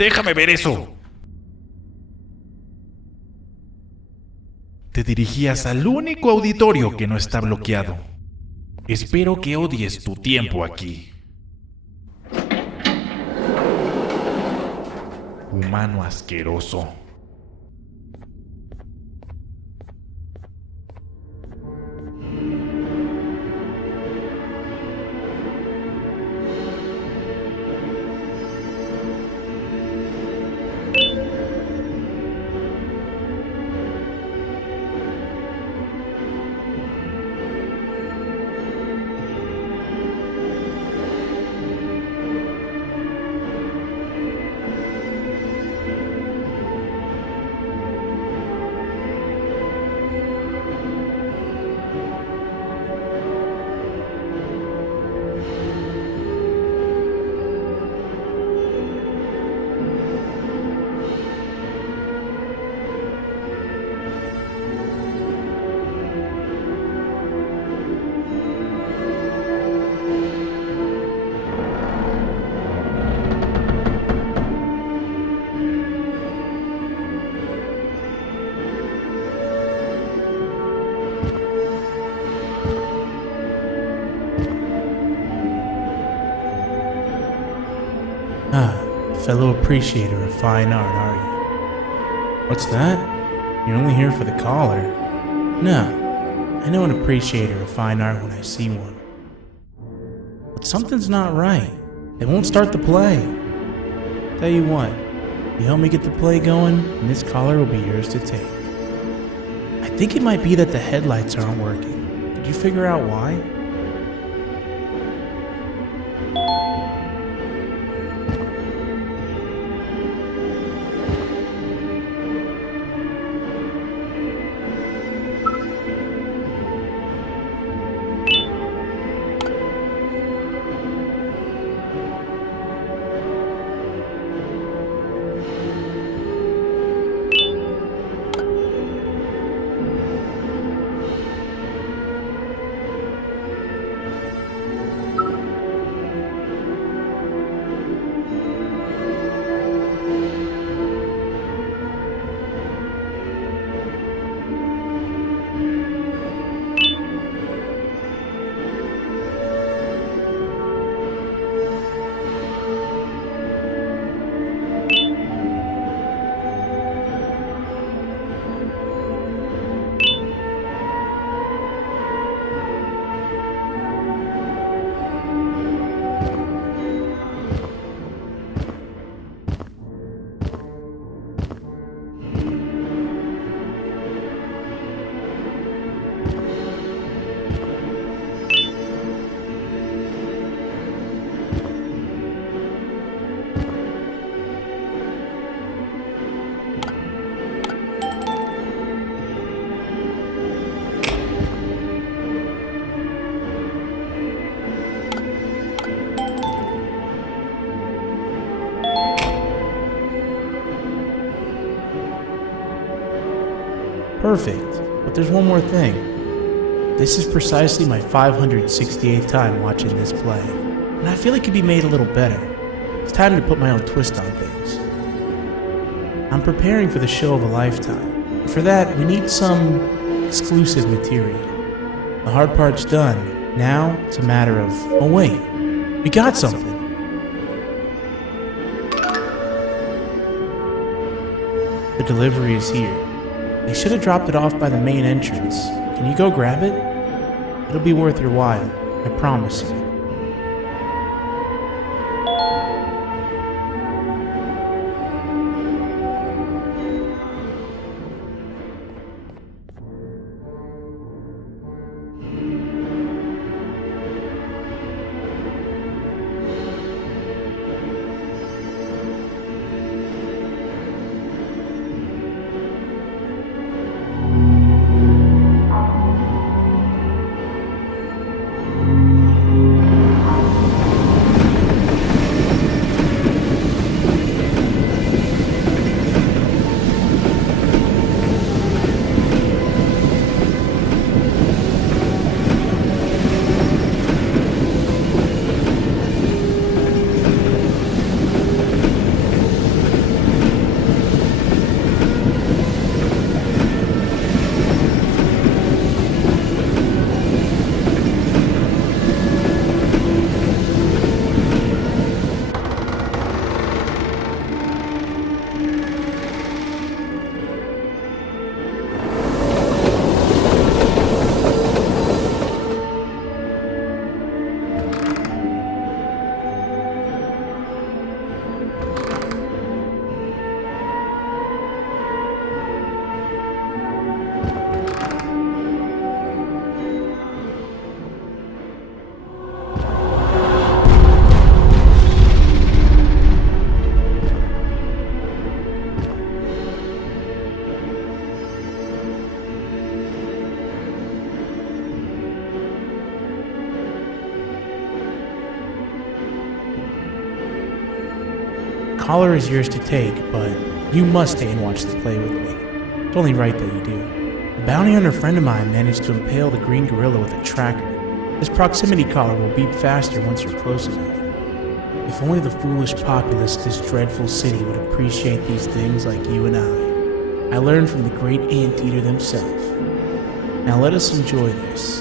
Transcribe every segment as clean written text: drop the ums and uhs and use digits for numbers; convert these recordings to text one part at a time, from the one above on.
¡Déjame ver eso! Te dirigías al único auditorio que no está bloqueado. Espero que odies tu tiempo aquí. Humano asqueroso. Fellow appreciator of fine art, are you? What's that? You're only here for the collar. No, I know an appreciator of fine art when I see one. But something's not right. They won't start the play. Tell you what, you help me get the play going, and this collar will be yours to take. I think it might be that the headlights aren't working. Did you figure out why? Perfect, but there's one more thing. This is precisely my 568th time watching this play, and I feel it could be made a little better. It's time to put my own twist on things. I'm preparing for the show of a lifetime, and for that we need some exclusive material. The hard part's done. Now it's a matter of, oh wait, we got something. The delivery is here. They should have dropped it off by the main entrance. Can you go grab it? It'll be worth your while, I promise you. collar is yours to take, but you must stay and watch the play with me. It's only right that you do. A bounty hunter friend of mine managed to impale the green gorilla with a tracker. This proximity collar will beep faster once you're close enough. If only the foolish populace of this dreadful city would appreciate these things like you and I learned from the great anteater themselves. Now let us enjoy this.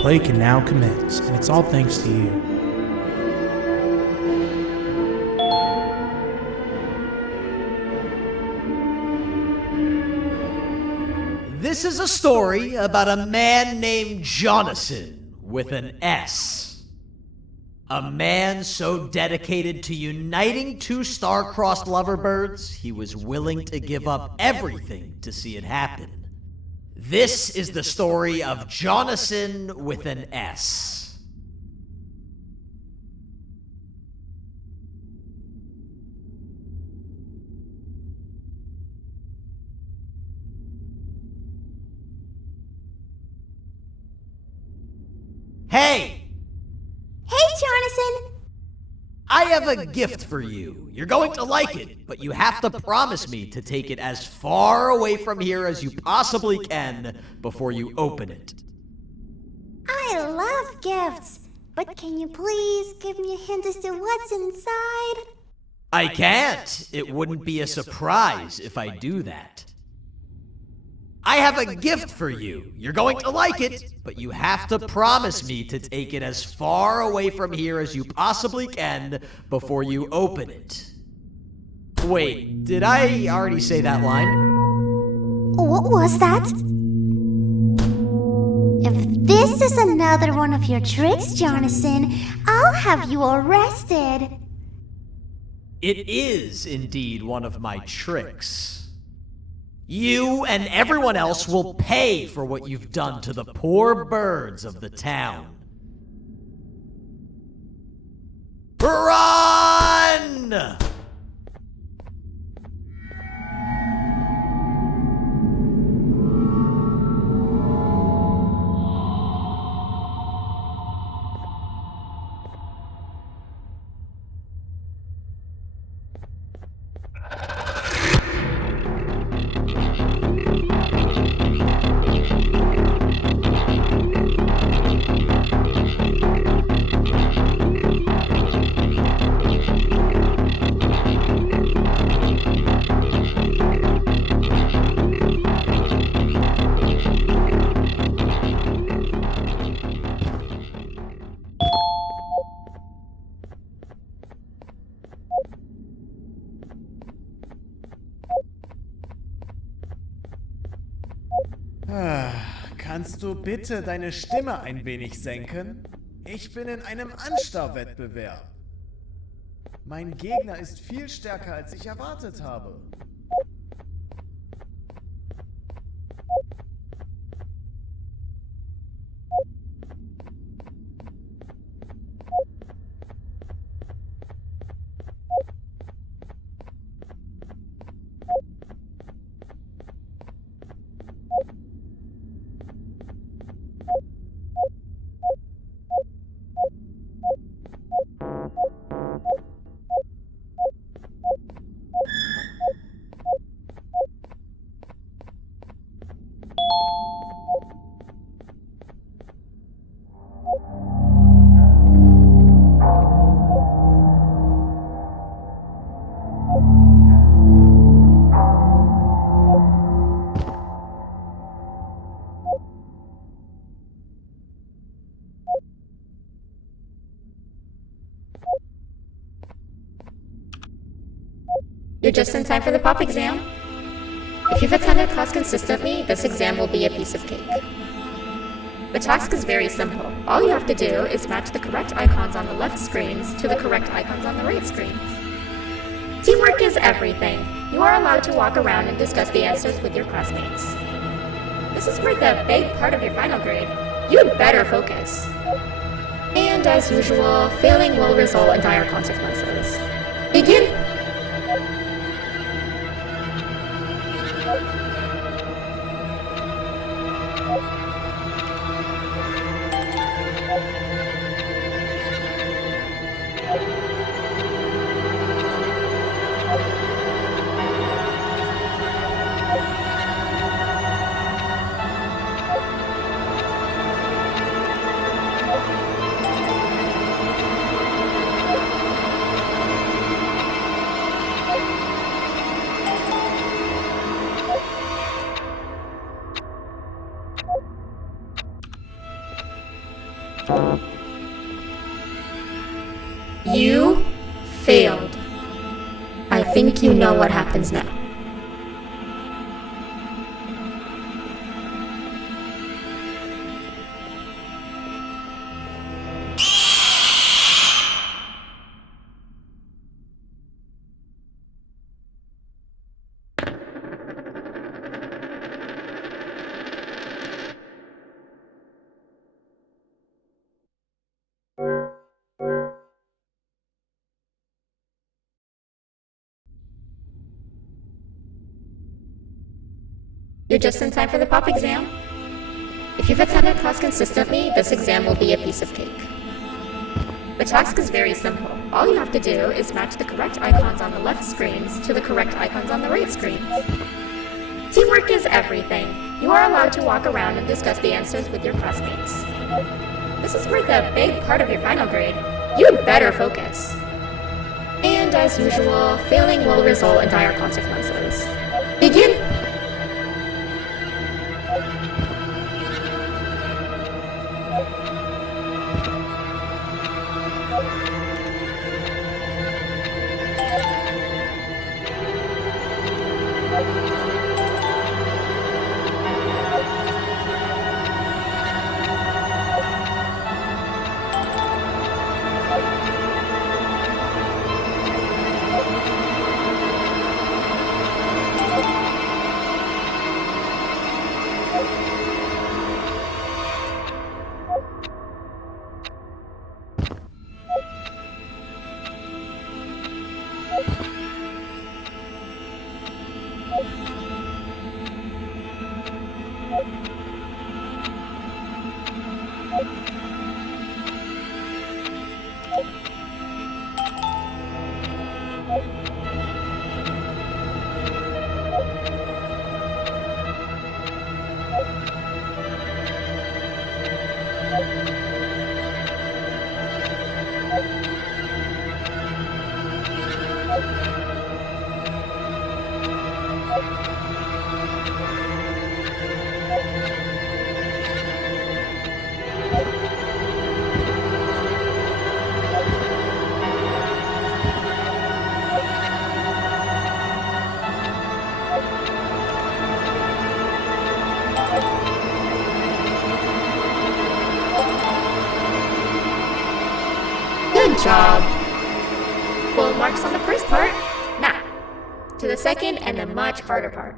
Play can now commence, and it's all thanks to you. This is a story about a man named Jonathan with an S. A man so dedicated to uniting two star-crossed loverbirds, he was willing to give up everything to see it happen. This is the story of Jonathan with an S. Hey! Hey, Jonathan! I have a gift for you. You're going to like it, but you have to promise me to take it as far away from here as you possibly can before you open it. I love gifts, but can you please give me a hint as to what's inside? I can't. It wouldn't be a surprise if I do that. I have a gift for you. You're going to like it, but you have to promise me to take it as far away from here as you possibly can before you open it. Wait, did I already say that line? What was that? If this is another one of your tricks, Jonathan, I'll have you arrested. It is indeed one of my tricks. You and everyone else will pay for what you've done to the poor birds of the town. Run! Kannst du bitte deine Stimme ein wenig senken? Ich bin in einem Anstarrwettbewerb. Mein Gegner ist viel stärker, als ich erwartet habe. You're just in time for the pop exam. If you've attended class consistently, this exam will be a piece of cake. The task is very simple. All you have to do is match the correct icons on the left screens to the correct icons on the right screens. Teamwork is everything. You are allowed to walk around and discuss the answers with your classmates. This is for the big part of your final grade. You'd better focus. And as usual, failing will result in dire consequences. Begin! You failed. I think you know what happens now. You're just in time for the pop exam. If you've attended class consistently, this exam will be a piece of cake. The task is very simple. All you have to do is match the correct icons on the left screens to the correct icons on the right screens. Teamwork is everything. You are allowed to walk around and discuss the answers with your classmates. This is worth a big part of your final grade. You'd better focus. And as usual, failing will result in dire consequences. Begin! Good job. Full marks on the first part. Now, to the second and the much harder part.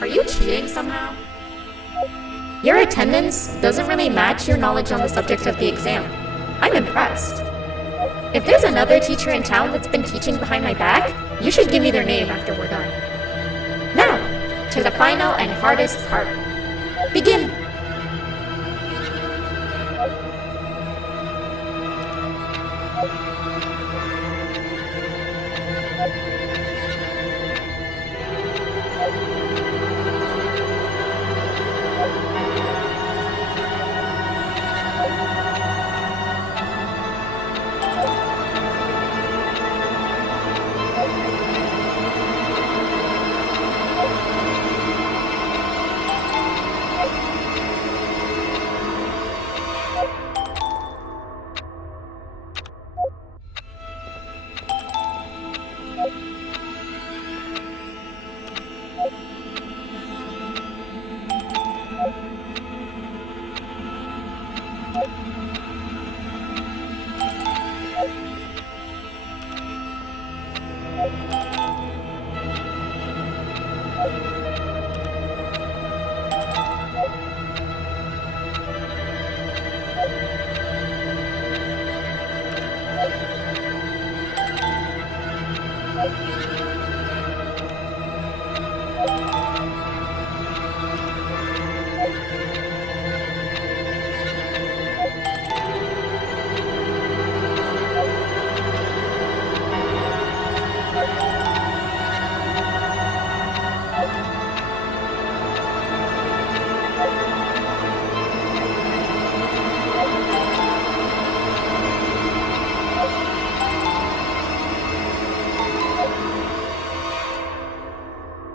Are you cheating somehow? Your attendance doesn't really match your knowledge on the subject of the exam. I'm impressed. If there's another teacher in town that's been teaching behind my back, you should give me their name after we're done. Now, to the final and hardest part. Begin!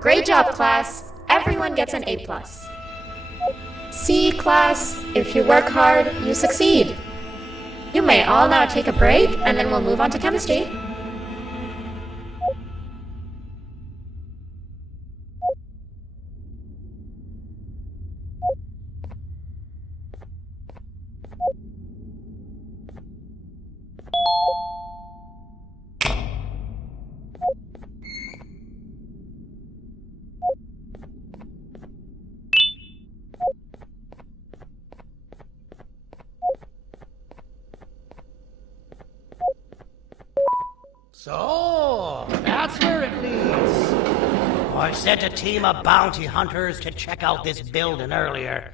Great job, class. Everyone gets an A+. See, class, if you work hard, you succeed. You may all now take a break, and then we'll move on to chemistry. So, that's where it leads. I sent a team of bounty hunters to check out this building earlier.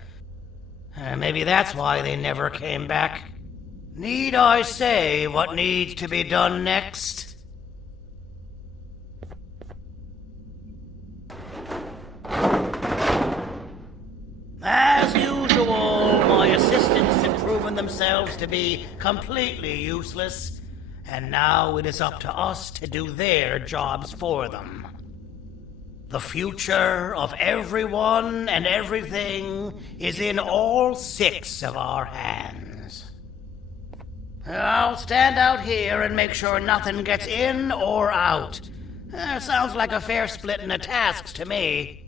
Maybe that's why they never came back. Need I say what needs to be done next? As usual, my assistants have proven themselves to be completely useless. And now it is up to us to do their jobs for them. The future of everyone and everything is in all 6 of our hands. I'll stand out here and make sure nothing gets in or out. Sounds like a fair split in the tasks to me.